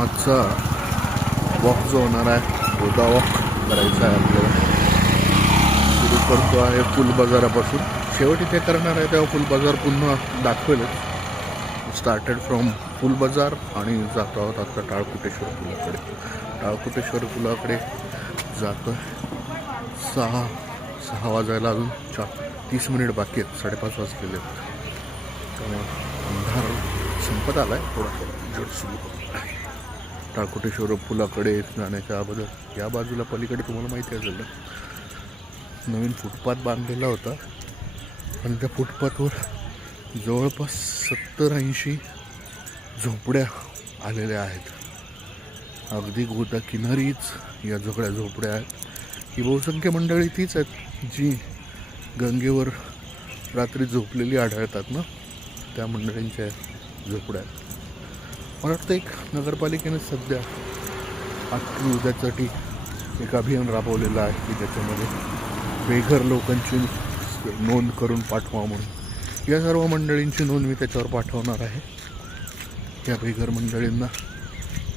आजचा वॉक जो होणार आहे गोदा वॉक करायचा आहे आपल्याला. सुरू करतो आहे फुल बाजारापासून. शेवट इथे करणार आहे तेव्हा फुल बाजार पुन्हा दाखवेलच. स्टार्टेड फ्रॉम फुल बाजार आणि जातो आहोत आता टाळकुटेश्वर पुलाकडे. टाळकुटेश्वर पुलाकडे जातो आहे. सहा वाजायला अजून 30 मिनिट बाकी आहेत. 5:30 वाजलेले आहेत. त्यामुळे अंधार संपत आला आहे. थोडा सुरू आहे. टाळकुटेश्वर पुलाकडे जाण्याच्या अगोदर या बाजूला पलीकडे तुम्हाला माहिती असेल ना, नवीन फुटपाथ बांधलेला होता. आणि त्या फुटपाथवर जवळपास 70-80 झोपड्या आलेल्या आहेत. अगदी गोदा किनारीच या सगळ्या झोपड्या आहेत. ही बहुसंख्य मंडळी तीच आहेत जी गंगेवर रात्री झोपलेली आढळतात ना, त्या मंडळींच्या झोपड्या आहेत. मला वाटतं एक नगरपालिकेने सध्या आजची उद्यासाठी एक अभियान राबवलेलं आहे की ज्याच्यामध्ये बेघर लोकांची नोंद करून पाठवा म्हणून. या सर्व मंडळींची नोंद मी त्याच्यावर पाठवणार आहे. या बेघर मंडळींना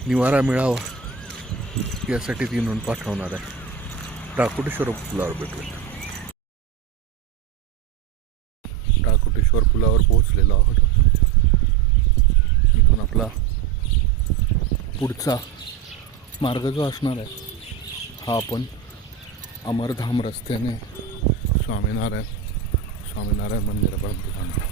निवारा मिळावा यासाठी ती नोंद पाठवणार आहे. टाळकुटेश्वर पुलावर भेटूया. टाळकुटेश्वर पुलावर पोहोचलेलो आहोत. इथून आपला पुढचा मार्ग जो असणार आहे हा आपण अमरधाम रस्त्याने स्वामीनारायण मंदिरापर्यंत जाणार.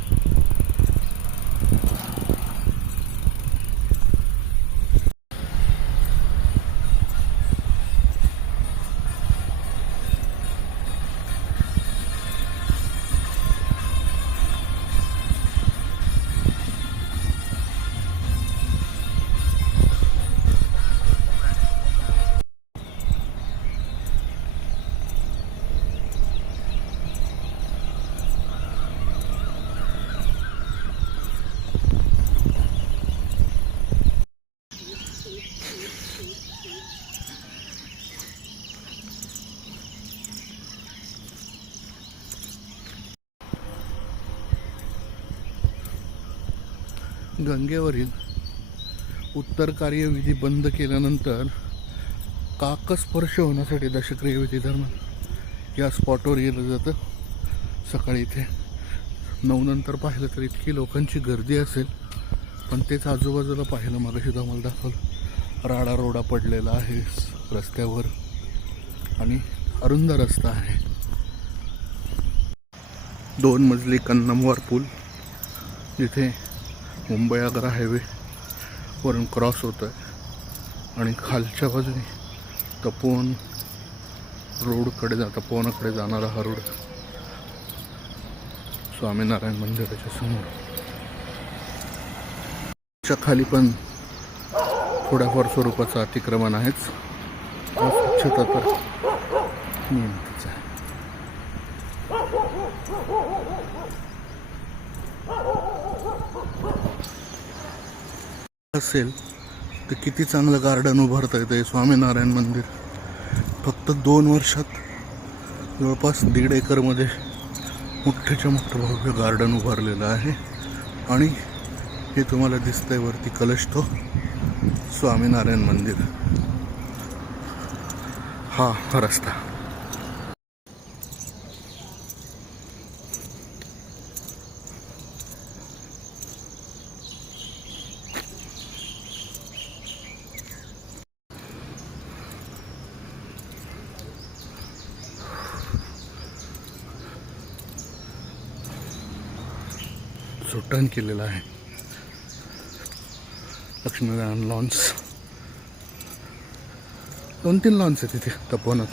गंगेवरील उत्तर कार्यविधी बंद केल्यानंतर काकस्पर्श होण्यासाठी दशक्रिया विधी दरम्यान या स्पॉटवर गेलं जातं. सकाळी इथे 9 नंतर पाहिलं तर इतकी लोकांची गर्दी असेल, पण तेच आजूबाजूला पाहिलं मगाशी तुम्हाला दाखवलं. राडारोडा पडलेला आहे रस्त्यावर आणि अरुंद रस्ता आहे. 2 मजली कन्नमवार पूल जिथे मुंबई आग्रा हायवे वरून क्रॉस होत आहे आणि खालच्या बाजूने तपोवनाकडे जाणारा हा रोड स्वामीनारायण मंदिराच्या समोर. च्या खाली पण थोड्याफार स्वरूपाचं अतिक्रमण आहेच. स्वच्छता तर नियमितच आहे. असेल तर किती चांगलं गार्डन उभारता येतं. स्वामीनारायण मंदिर फक्त 2 वर्षात जवळपास 1.5 एकरमध्ये मोठ्याच्या मोठं भव्य गार्डन उभारलेलं आहे. आणि हे तुम्हाला दिसतंय वरती कलश तो स्वामीनारायण मंदिर. हा रस्ता सुट्टण केलेला आहे. लक्ष्मीनारायण लॉन्स 2-3 लॉन्स आहेत तिथे तपोवनात.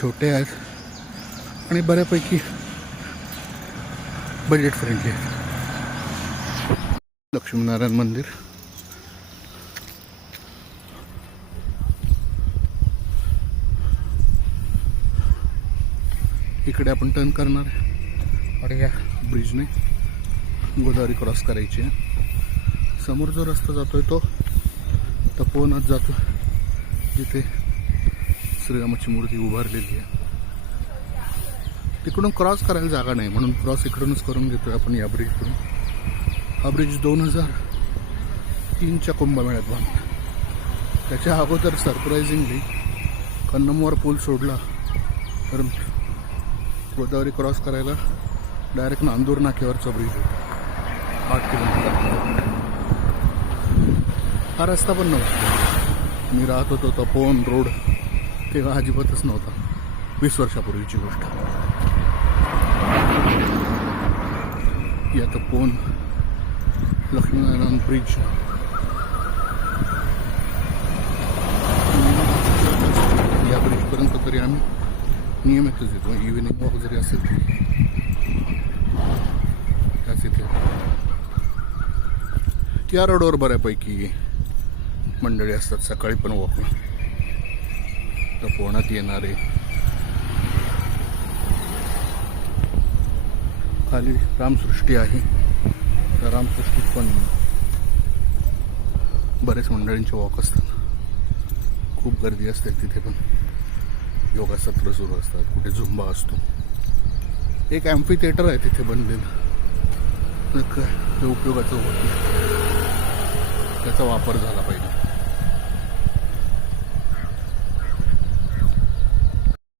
छोटे आहेत आणि बऱ्यापैकी बजेट फ्रेंडली आहेत. लक्ष्मीनारायण मंदिर इकडे आपण टर्न करणार आहे आणि या ब्रिजने गोदावरी क्रॉस करायची आहे. समोर जो रस्ता जातोय तो तपोवनात जातो जिथे श्रीरामाची मूर्ती उभारलेली आहे. तिकडून क्रॉस करायला जागा नाही म्हणून क्रॉस इकडूनच करून घेतोय आपण या ब्रिजकडून. हा ब्रिज 2003च्या कुंभमेळ्यात बांधला. त्याच्या अगोदर सरप्रायझिंगली कन्नमवार पूल सोडला तर गोदावरी क्रॉस करायला डायरेक्ट नांदूर नाक्यावरचा ब्रिज होता 8 किलोमीटर. हा रस्ता पण नव्हता. मी राहत होतो तपोवन रोड तेव्हा अजिबातच नव्हता. 20 वर्षापूर्वीची गोष्ट. या तपोवन लक्ष्मीनारायण ब्रिज या ब्रिजपर्यंत तरी आम्ही नियमितच येतो. इव्हिनिंग वॉक जरी असेल त्याच इथे या रोडवर बऱ्यापैकी मंडळी असतात. सकाळी पण वॉकला तपोवनात येणारे. खाली रामसृष्टी आहे. त्या रामसृष्टीत पण बरेच मंडळींचे वॉक असतात. खूप गर्दी असते तिथे पण. योगा सत्र सुरू असतात. कुठे झुंबा असतो. एक ॲम्फी थिएटर आहे तिथे बनलेलं. काय उपयोगाचं होत नाही. त्याचा वापर झाला पाहिजे.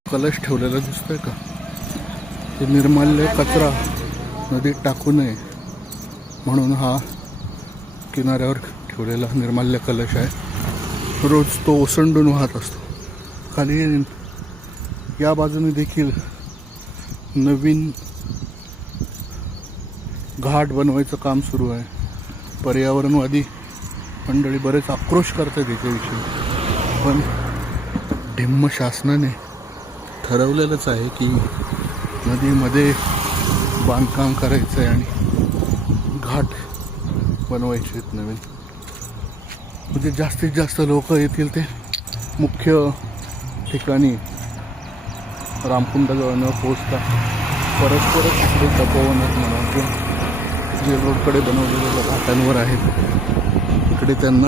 कलश ठेवलेला दिसतोय का? ते निर्माल्य कचरा नदीत टाकू नये म्हणून हा किनाऱ्यावर ठेवलेला निर्माल्य कलश आहे. रोज तो ओसंडून वाहत असतो. खाली या बाजूने देखील नवीन घाट बनवायचं काम सुरू आहे. पर्यावरणवादी मंडळी बरेच आक्रोश करतात याच्याविषयी. पण ढिम्म शासनाने ठरवलेलंच आहे की नदीमध्ये बांधकाम करायचं आहे आणि घाट बनवायचे आहेत नवीन. म्हणजे जास्तीत जास्त लोक येतील ते मुख्य ठिकाणी रामकुंडाजवळ न पोहोचता परत इकडे तपोवनात म्हणा किंवा जे रोडकडे बनवलेल्या घाटांवर आहेत इकडे त्यांना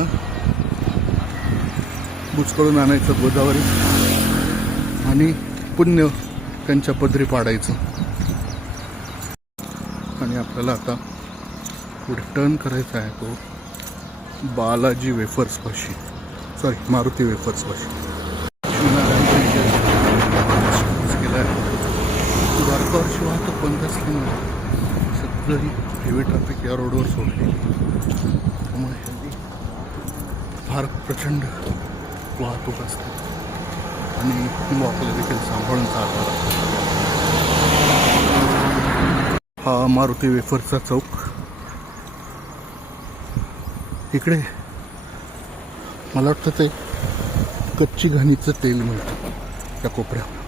बुचकळून आणायचं गोदावरी आणि पुण्य त्यांच्या पदरी पाडायचं. आणि आपल्याला आता पुढे टर्न करायचा आहे तो बालाजी वेफर्स पाशी, मारुती वेफर्स पाशी. द्वारकावरची वाहतूक बंद असल्यामुळे सगळी हेवी ट्रॅफिक या रोडवर सोडली. त्यामुळे फार प्रचंड वाहतूक असते आणि वॉकला देखील सांभाळून चालणार. हा मारुती वेफरचा चौक. इकडे मला वाटतं ते कच्ची घाणीचं तेल मिळतं त्या कोपऱ्यावर.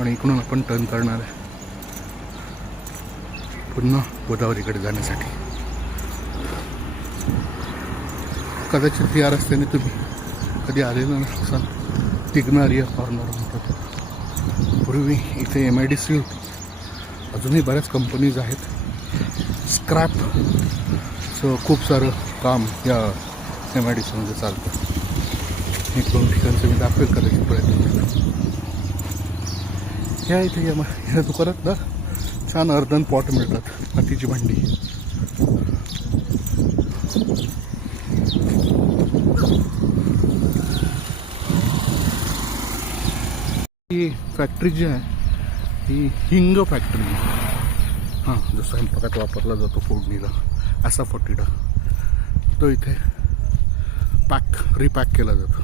आणि इकडून आपण टर्न करणार आहे पुन्हा गोदावरीकडे जाण्यासाठी. कदाचित या रस्त्याने तुम्ही कधी आलेलं नसाल. तिगनारिया कॉर्नर म्हणतात. पूर्वी इथे MIDC होती. अजूनही बऱ्याच कंपनीज आहेत. स्क्रॅपचं खूप सारं काम या MIDCमध्ये चालतं. एक दोन ठिकाणचं मी दाखवेल कदाचित प्रयत्न करतो. ह्या इथे ह्या दुकानात ना छान अर्धन पॉट मिळतात. मातीची भांडी. ही फॅक्टरी जी आहे ही हिंग फॅक्टरी. हां, जो स्वयंपाकात वापरला जातो फोडणीला असाफोटिडा, तो इथे रिपॅक केला जातो.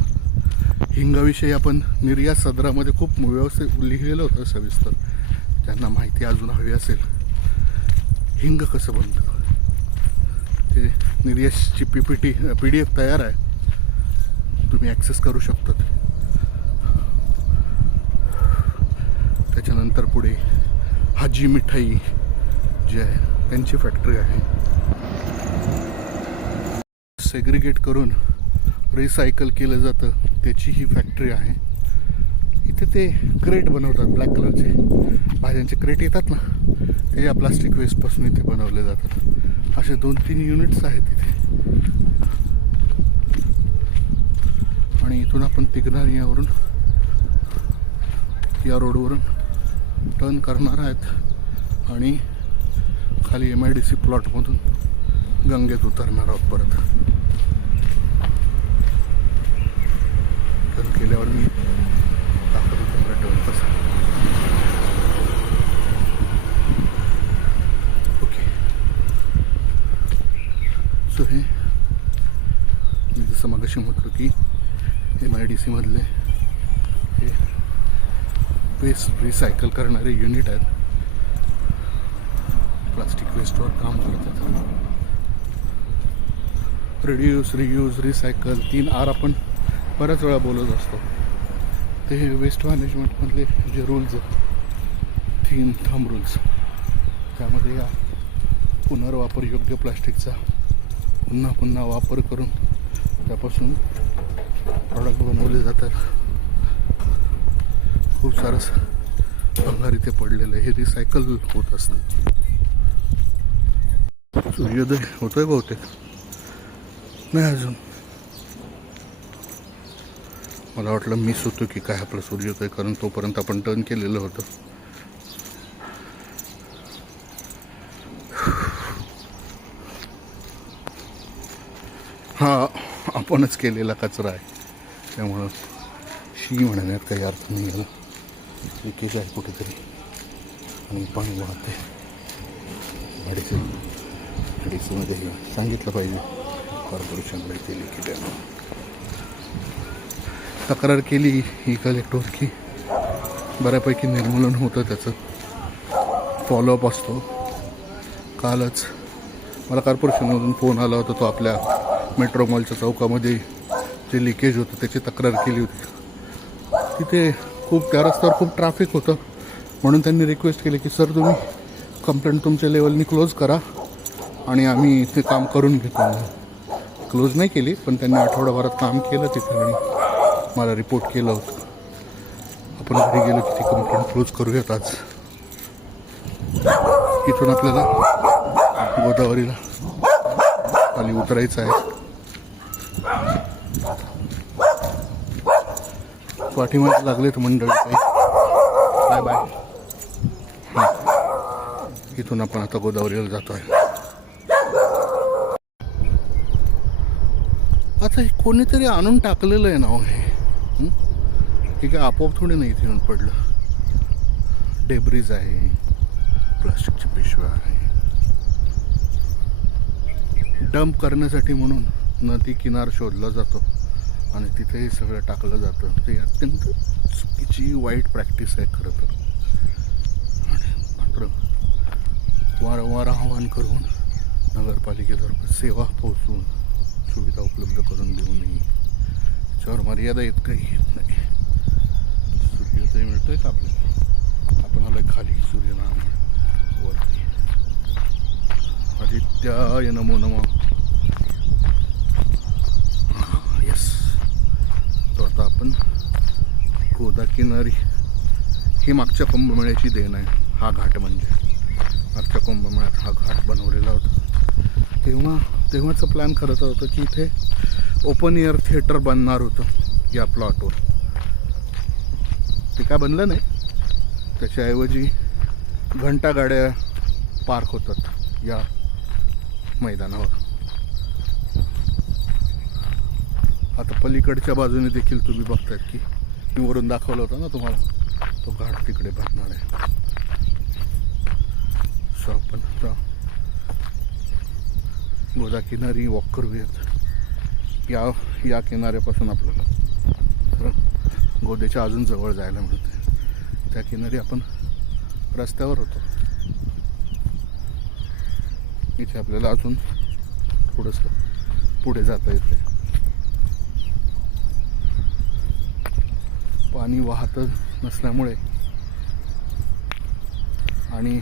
हिंगाविषयी आपण निर्यात सदरामध्ये खूप व्यवस्थित लिहिलेलं होतं सविस्तर. ज्यांना माहिती अजून हवी असेल हिंग कसं बनतं ते निर्यातची PDF तयार आहे. तुम्ही ॲक्सेस करू शकता. त्याच्यानंतर पुढे हाजी मिठाई जी आहे त्यांची फॅक्टरी आहे. सेग्रिगेट करून रिसायकल केलं जातं त्याची ही फॅक्टरी आहे. इथे ते क्रेट बनवतात. ब्लॅक कलरचे भाज्यांचे क्रेट येतात ना, ते या प्लास्टिक वेस्टपासून इथे बनवले जातात. असे 2-3 युनिट्स आहेत इथे. आणि इथून आपण तिगनारियावरून या रोडवरून टर्न करणार आहेत आणि खाली MIDC प्लॉटमधून गंगेत उतरणार आहोत परत. मी जसं मगाशी म्हटलं की MIDC मधले हे वेस्ट रिसायकल करणारे युनिट आहेत, प्लास्टिक वेस्टवर काम करतात. रिड्यूस, रियूज, रिसायकल 3R आपण बऱ्याच वेळा बोलत असतो. ते हे वेस्ट मॅनेजमेंटमधले जे रूल्स आहेत, 3 थंब रूल्स, त्यामध्ये या पुनर्वापर योग्य प्लास्टिकचा पुन्हा पुन्हा वापर करून त्यापासून प्रॉडक्ट बनवले जातात. खूप सारं भंगार इथे पडलेलं आहे, हे रिसायकल होत असतं. सूर्योदय होतोय बहुतेक, नाही अजून. मला वाटलं मिस होतो की काय आपला सूर्योदय, कारण तोपर्यंत आपण टर्न केलेलं होतं. हा आपणच केलेला कचरा आहे, त्यामुळं शी म्हणण्यात काही अर्थ नाही आहे. लिकेज आहे कुठेतरी आणि पाणी वाहते. मेडिसिनमध्ये सांगितलं पाहिजे कॉर्पोरेशनला ते लिकेज आहे. तक्रार केली ही कलेक्टर की बऱ्यापैकी निर्मूलन होतं, त्याचं फॉलोअप असतो. कालच मला कॉर्पोरेशनमधून फोन आला होता, तो आपल्या मेट्रो मॉलच्या चौकामध्ये जे लिकेज होतं त्याची तक्रार केली होती. तिथे त्या रस्त्यावर खूप ट्रॅफिक होतं, म्हणून त्यांनी रिक्वेस्ट केली की सर तुम्ही कंप्लेंट तुमच्या लेवलनी क्लोज करा आणि आम्ही ते काम करून घेतो. क्लोज नाही केली, पण त्यांनी आठवडाभरात काम केलं तिथे आणि मला रिपोर्ट केलं होतं. आपण घरी गेलो की ती कंप्लेंट क्लोज करूयात आज. इथून आपल्याला गोदावरीला खाली उतरायचं आहे. पाठीमागे लागलेत मंडळी काही. Bye bye. इथून आपण आता गोदावरीला जातो आहे. आता हे कोणीतरी आणून टाकलेलं आहे नाव हे काय आपोआप थोडी नाही इथे येऊन पडलं. डेब्रिज आहे, प्लास्टिकची पिशव्या आहे. डंप करण्यासाठी म्हणून नदी किनार शोधला जातो आणि तिथे हे सगळं टाकलं जातं. ते अत्यंत चुकीची वाईट प्रॅक्टिस आहे खरं तर. आणि मात्र वारंवार आवाहन करून नगरपालिकेतर्फे सेवा पोहोचवून सुविधा उपलब्ध करून देऊ नये, त्याच्यावर मर्यादा येत काही येत नाही. सूर्योदय मिळतोय का आपल्याला? आपण आलोय खाली सूर्यनारायण वरती. आदित्याय नमो नमः. यस. तो आता आपण गोदा किनारी, ही मागच्या कुंभमेळ्याची देण आहे. हा घाट म्हणजे मागच्या कुंभमेळ्यात हा घाट बनवलेला होता. तेव्हाचं प्लॅन करत होतं की इथे ओपन एअर थिएटर बनणार होतं या प्लॉटवर. ते काय बनलं नाही, त्याच्याऐवजी घंटागाड्या पार्क होतात या मैदानावर. आता पलीकडच्या बाजूने देखील तुम्ही बघतायत की मी वरून दाखवलं होतं ना तुम्हाला, तो घाट तिकडे बनणार आहे. सो आपण आता गोदा किनारी वॉक करूयात. या किनाऱ्यापासून आपल्याला गोद्याच्या अजून जवळ जायला मिळते. त्या किनारी आपण रस्त्यावर होतो. इथे आपल्याला अजून थोडंसं पुढे जाता येते. पाणी वाहत नसल्यामुळे आणि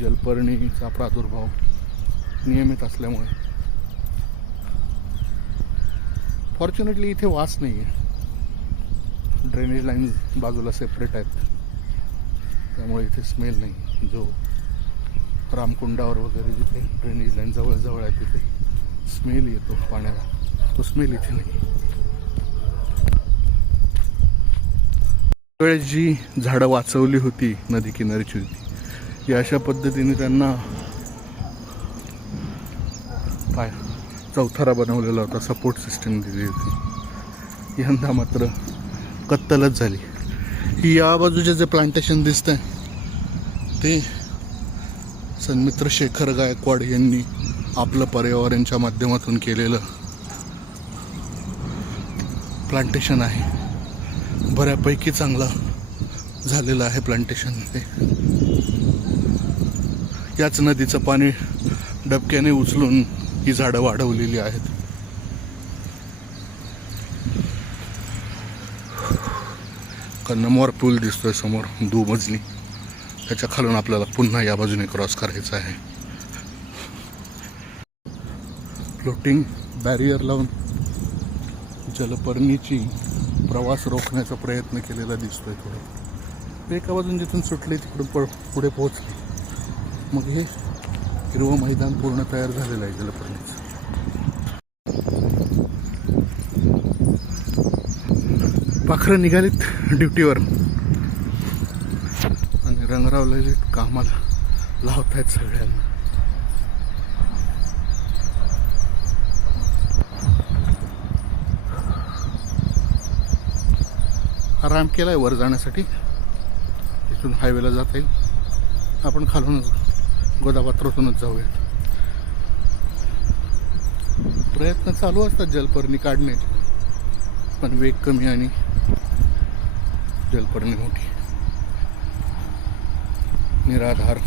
जलपर्णीचा प्रादुर्भाव नियमित असल्यामुळे फॉर्च्युनेटली इथे वास नाही आहे. ड्रेनेज लाईन बाजूला सेपरेट आहेत, त्यामुळे इथे स्मेल नाही. जो रामकुंडावर वगैरे जिथे ड्रेनेज लाईन जवळ आहे तिथे स्मेल येतो पाण्याला, तो स्मेल इथे नाही. वेळेस जी झाडं वाचवली होती नदी किनारीची होती, या अशा पद्धतीने त्यांना चौथारा बनवलेला होता, सपोर्ट सिस्टम दिली होती. यंदा मात्र कत्तलच झाली. ही या बाजूचे जे प्लांटेशन दिसत आहे ते सन्मित्र शेखर गायकवाड यांनी आपलं पर्यावरणच्या माध्यमातून केलेलं प्लांटेशन आहे. बऱ्यापैकी चांगलं झालेलं आहे प्लांटेशन ते. याच नदीचं पाणी डबक्याने उचलून ही झाडं वाढवलेली आहेत. कन्नमोर पूल दिसतोय समोर, दुमजली. त्याच्या खालून आपल्याला पुन्हा या बाजूने क्रॉस करायचं आहे. फ्लोटिंग बॅरियर लावून जलपर्णीची प्रवास रोखण्याचा प्रयत्न केलेला दिसतोय. थोडं एका बाजून जिथून सुटले तिकडून पुढे पोहोचले. मग हे हिरवं मैदान पूर्ण तयार झालेलं आहे जलपर्णीचं. पाखरं निघालीत ड्युटीवर आणि रंगरावलेले कामाला लावतायत सगळ्यांना. हा रॅम्प केलाय वर जाण्यासाठी. तिथून हायवेला जाता येईल. आपण खालूनच गोदापात्रातूनच जाऊया. प्रयत्न चालू असतात जलपर्णी काढण्याचे, पण वेग कमी आणि जलपर्णी मोठी. निराधार.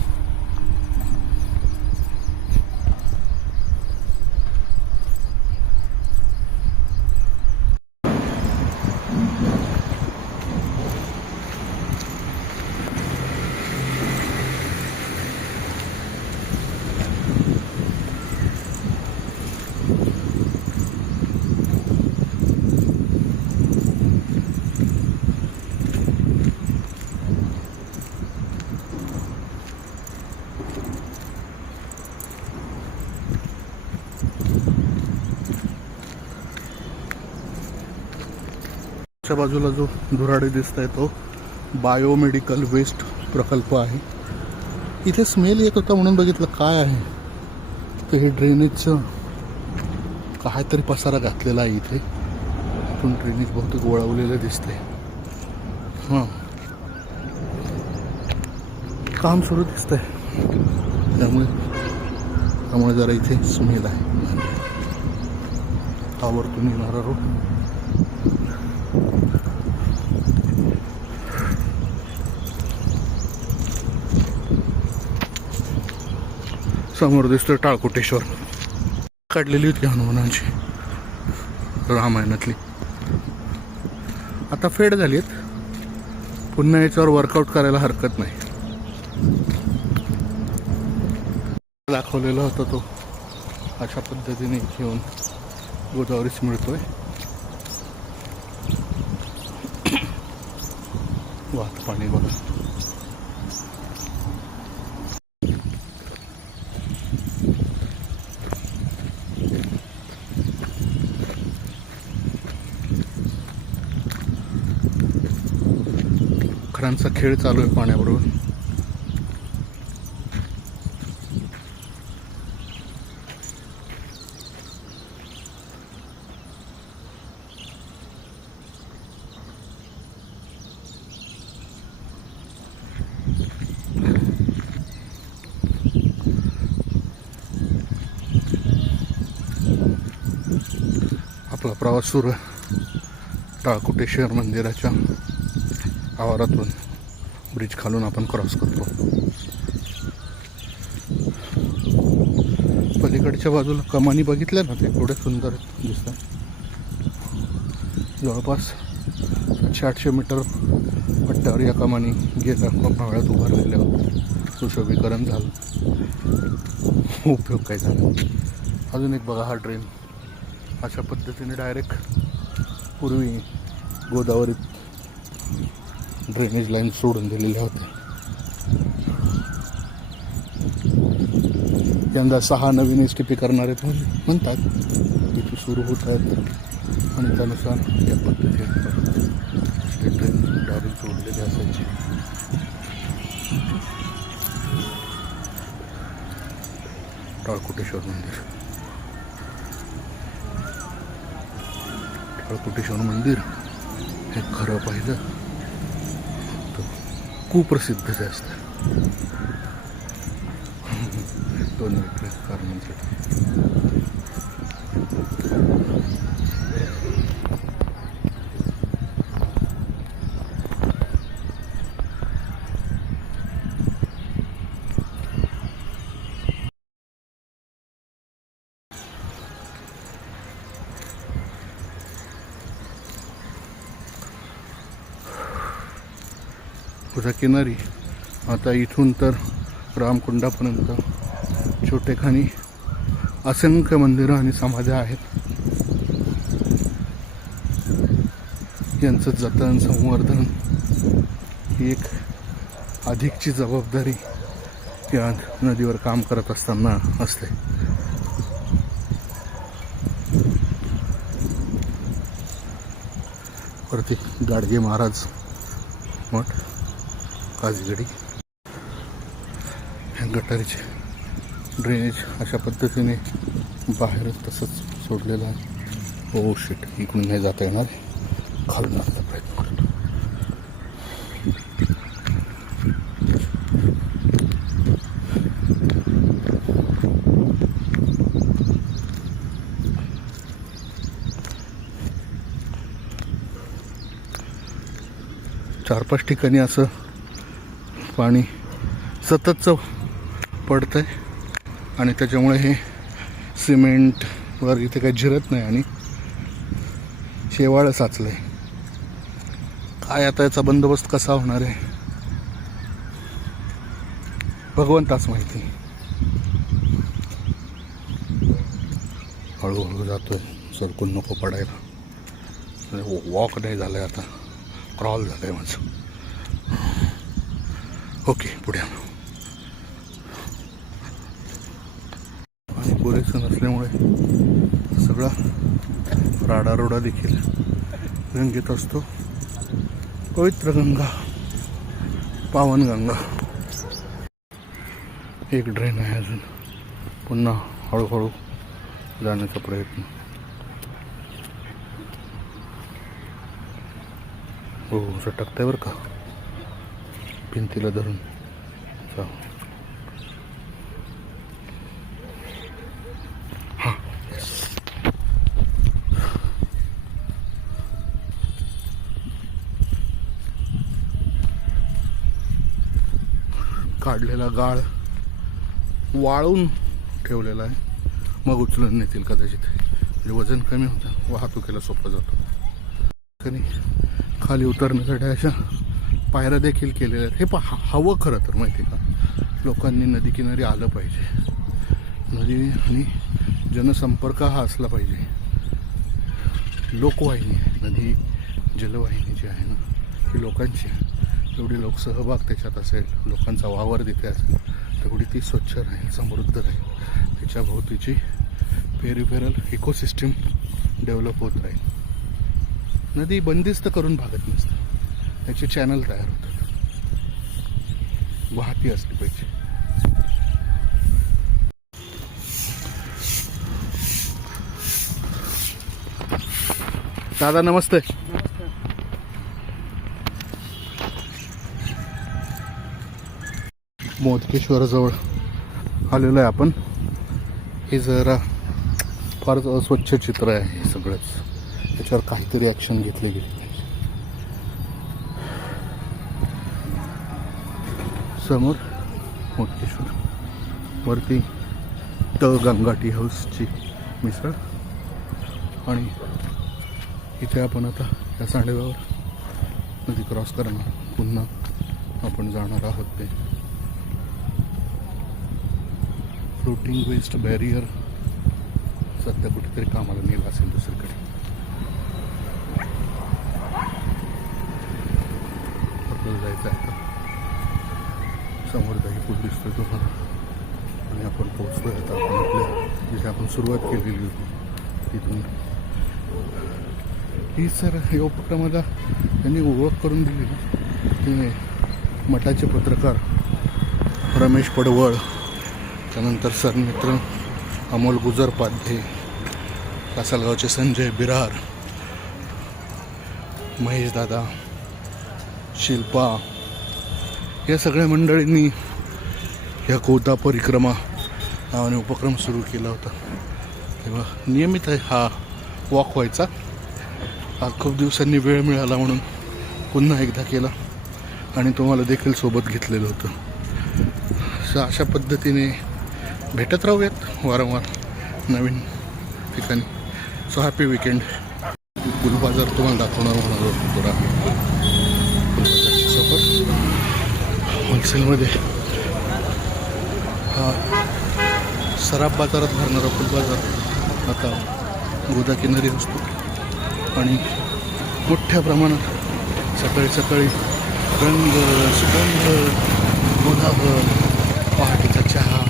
बाजूला जो धुराडे दिसत आहे तो बायोमेडिकल वेस्ट प्रकल्प आहे. इथे स्मेल येत होता म्हणून बघितलं काय आहे तर हे ड्रेनेजचं काहीतरी पसारा घातलेला आहे इथे. इथून ड्रेनेज बहुतेक वळवलेलं दिसतंय. हां, काम सुरू दिसतंय. त्यामुळे जरा इथे स्मेल आहे. आवर्तून येणारा रोड. समोर दिसतोय टाळकोटेश्वर. काढलेली होती हनुमानांची रामायणातली. आता फेड झालीत. पुन्हा याच्यावर वर्कआउट करायला हरकत नाही. दाखवलेला होता तो अशा पद्धतीने घेऊन गोदावरीच मिळतोय. वाहत पाणी बघा. खरांचा खेळ चालू आहे पाण्याबरोबर. आपला प्रवास सुरू आहे टाळकोटेश्वर मंदिराच्या आवारातून. ब्रिज खालून आपण क्रॉस करतो. पलीकडच्या बाजूला कमानी बघितल्या ना, ते थोडे सुंदर दिसतात. जवळपास 700-800 मीटर पट्ट्यावर या कमानी गेल्या उन्हाळ्यात उभारलेल्या होत्या. सुशोभीकरण झालं, उपयोग काय झाला. अजून एक बघा, हा ड्रेन अशा पद्धतीने डायरेक्ट पूर्वी गोदावरीत ड्रेनेज लाईन सोडून दिलेल्या होत्या. यंदा 6 नवीन STP करणारे म्हणतात तिथे सुरू होत आहेत आणि त्यानुसार या पद्धतीने ड्रेन डायरेक्ट सोडलेले असायचे. टाळकोटेश्वर मंदिर. टाळकोटेश्वर मंदिर हे खरं पाहिलं कुप्रसिद्ध जास्त. 2 मीटर कारणांसाठी. पुढच्या किनारी आता इथून तर रामकुंडापर्यंत छोटेखानी असंख्य मंदिरं आणि समाध्या आहेत. यांचं जतन संवर्धन ही एक अधिकची जबाबदारी या नदीवर काम करत असताना असते. वरती गाडगे महाराज मठ, काजगडी, ह्या गटारीचे ड्रेनेज अशा पद्धतीने बाहेरच तसंच सोडलेलं आहे. ओ शिट, इकडून नाही जाता येणार, खालून जायचा प्रयत्न करतो. चार पाच ठिकाणी असं पाणी सततचं पडतंय आणि त्याच्यामुळे हे सिमेंटवर इथे काही जिरत नाही आणि शेवाळं साचलंय. काय आता याचा बंदोबस्त कसा होणार आहे भगवंताच माहिती. हळूहळू जातोय, सरकून नको पडायला. वॉक नाही झालंय, आता क्रॉल झालंय माझं. ओके, पुढे आलो. आणि पुरेसं नसल्यामुळे सगळा राडारोडा देखील गंगेत असतो. पवित्र गंगा, पावन गंगा. एक ड्रेन आहे अजून, पुन्हा हळूहळू जाण्याचा प्रयत्न. हो, सटकतंय बरं का, भिंतीला धरून. हां, काढलेला गाळ वाळून ठेवलेला आहे, मग उचलून नेतील कदाचित. म्हणजे वजन कमी होतं, वाहतुकीला सोपं जातं. खाली उतरण्यासाठी अशा पायऱ्या देखील केलेल्या आहेत. हे हवं खरं तर, माहिती का, लोकांनी नदीकिनारी आलं पाहिजे. नदी आणि जनसंपर्क हा असला पाहिजे. लोकवाहिनी आहे नदी, जलवाहिनी जी आहे ना, ही लोकांची आहे. जेवढी लोकसहभाग त्याच्यात असेल, लोकांचा वावर तिथे असेल, तेवढी ती स्वच्छ राहील, समृद्ध राहील. त्याच्या भोवतीची पेरिफेरल इकोसिस्टीम डेव्हलप होत राहील. नदी बंदिस्त करून भागत नसते, त्याचे चॅनल तयार होतात. वाहती असली पाहिजे. दादा नमस्ते. मोदकेश्वराजवळ आलेलो आहे आपण. हे जरा फारच अस्वच्छ चित्र आहे हे सगळंच. त्याच्यावर काहीतरी ॲक्शन घेतली गेली पाहिजे. समोर मोदकेश्वर, वरती गंगा टी हाऊसची मिसळ, आणि इथे आपण आता या सांडेव्यावर नदी क्रॉस करणार. पुन्हा आपण जाणार आहोत ते फ्लोटिंग वेस्ट बॅरियर. सध्या कुठेतरी कामाला नेलं असेल दुसरीकडे. आपल्याला जायचं आहे. समोर काही पूल दिसतोय तुम्हाला, आणि आपण पोहोचतोय आता आपण आपल्या जिथे आपण सुरुवात केलेली होती तिथून. ही सर या उपक्रमाला त्यांनी ओळख करून दिली. ते मठाचे पत्रकार रमेश पडवळ, त्यानंतर सरमित्र अमोल गुजरपाध्ये, कासालगावचे संजय बिरार, महेश दादा, शिल्पा, या सगळ्या मंडळींनी या गोदा परिक्रमा नावाने उपक्रम सुरू केला होता. तेव्हा नियमित आहे हा वॉक व्हायचा. आज खूप दिवसांनी वेळ मिळाला म्हणून पुन्हा एकदा केला आणि तुम्हाला देखील सोबत घेतलेलं होतं. अशा पद्धतीने भेटत राहूयात वारंवार नवीन ठिकाणी. So happy weekend. फुल बाजार तुम्हाला दाखवणार होणार थोडा. फुल बाजारची सफर होलसेलमध्ये हा सराफ बाजारात भरणारा फुल बाजार आता गोदाकिनारी असतो आणि मोठ्या प्रमाणात सकाळी सकाळी रंग सुगंध गुलाब पहाटेचा चहा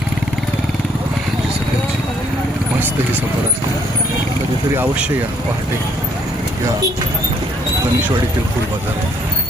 म्हणजे सगळ्यांची मस्त ही सफर असते. कधीतरी अवश्य या पहाटे या गणेशवाडीतील फुल बाजार.